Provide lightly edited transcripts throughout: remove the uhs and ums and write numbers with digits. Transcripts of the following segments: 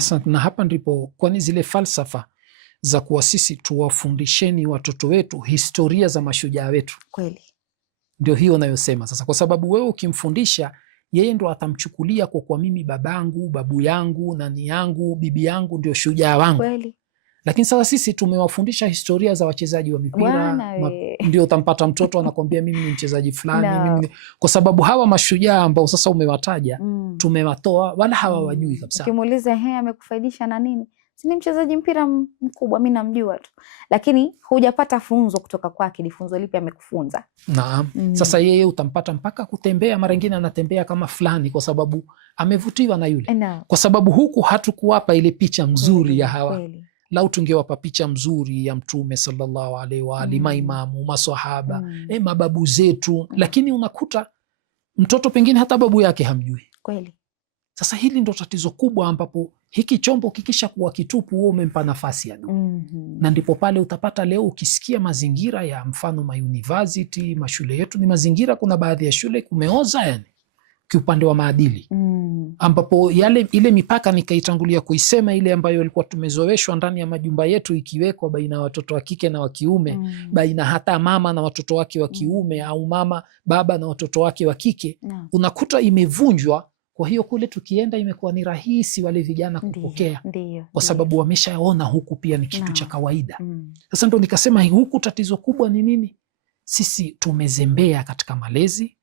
Asante. Na hapa ndipo kwani zile falsafa za kuwa sisi tuwafundisheni watoto wetu historia za mashujaa wetu, kweli ndio hiyo nayosema sasa, kwa sababu wewe ukimfundisha yeye ndo atamchukulia kwa mimi babangu, babu yangu, nani yangu, bibi yangu ndio shujaa wangu. Kweli. Lakini sasa sisi tumewafundisha historia za wachezaji wa mipira, ndio utampata mtoto anakwambia mimi ni mchezaji fulani, mimi kwa sababu hawa mashujaa ambao sasa umewataja tumewatoa wala hawawajui kabisa. Ukimuuliza amekufaidisha na nini? Si ni mchezaji mpira mkubwa, mimi namjua tu. Lakini hujapata funzo kutoka kwake, ni funzo lipi amekufunza? Naam. Sasa yeye utampata mpaka kutembea, mara nyingine anatembea kama fulani kwa sababu amevutiwa na yule. Kwa sababu huku hatukuwapa ile picha mzuri ya hawa. Lau tungewapa picha mzuri ya Mtume sallallahu alaihi wa alihi, maimamu, maswahaba, mababu zetu, lakini unakuta mtoto pengine hata babu yake hamjui. Kweli. Sasa hili ndo tatizo kubwa, ambapo hiki chombo kikisha kuwa kitupu wewe umempa nafasi ya na ndipo pale utapata leo ukisikia mazingira ya mfano university, mashule yetu ni mazingira, kuna baadhi ya shule kumeoza yani kiupande wa maadili, ambapo ile mipaka nikaitangulia kuisema, ile ambayo ilikuwa tumezoeshwa ndani ya majumba yetu ikiwekwa baina ya watoto wa kike na wa kiume, baina hata mama na watoto wake wa kiume au baba na watoto wake wa kike, unakuta imevunjwa. Kwa hiyo kule tukienda imekuwa ni rahisi wale vijana kupokea, kwa sababu wameshaona huku pia ni kitu cha kawaida. Sasa ndo nikasema huku tatizo kubwa ni nini? Sisi tumezembea katika malezi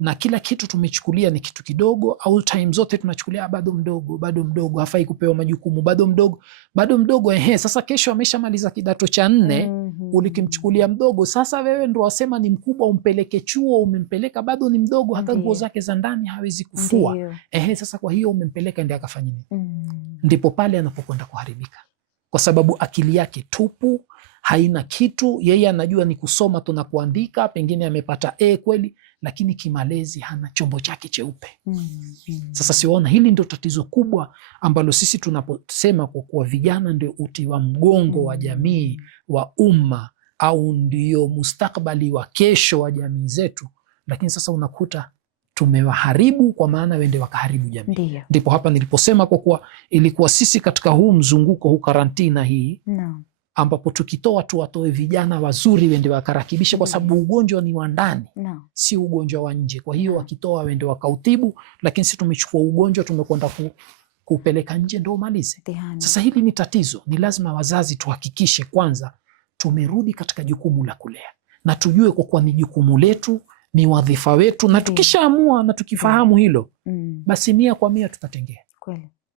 na kila kitu tumechukulia ni kitu kidogo, au time zote tunachukulia bado mdogo, hafai kupewa majukumu, bado mdogo. Sasa kesho ameshamaliza kidato cha 4, ulikimchukulia mdogo, sasa wewe ndo wasema ni mkubwa, umpeleke chuo, umempeleka bado ni mdogo, hata nguo zake za ndani hawezi kufua. Sasa kwa hiyo umempeleka ndiye akafanya nini? Ndipo pale anapokwenda kuharibika, kwa sababu akili yake tupu, haina kitu. Yeye anajua ni kusoma tu na kuandika, pengine amepata kweli, lakini kimalezi hana chombo chake cheupe. Sasa siwaona hili ndio tatizo kubwa ambalo sisi tunaposema kwa kuwa vijana ndio uti wa mgongo wa jamii, wa umma, au ndio mustakbali wa kesho wa jamii zetu, lakini sasa unakuta tumewaharibu, kwa maana wende wakaharibu jamii. Ndipo hapa niliposema kwa kuwa ilikuwa sisi katika huu mzunguko, huu karantina hii, ambapo tukitoa tu watoe vijana wazuri wende wakarakibisha, kwa sababu ugonjwa ni wa ndani, si ugonjwa wa nje. Kwa hiyo wakitoa wende wakautibu, lakini si tumechukua ugonjwa tumekwenda kupeleka nje ndo umalize. Sasa hili ni tatizo. Ni lazima wazazi tuhakikishe kwanza tumerudi katika jukumu la kulea, na tujue kwa kuwa ni jukumu letu, ni wadhifa wetu, na tukishaamua na tukifahamu hilo, basi 100% tutatengea.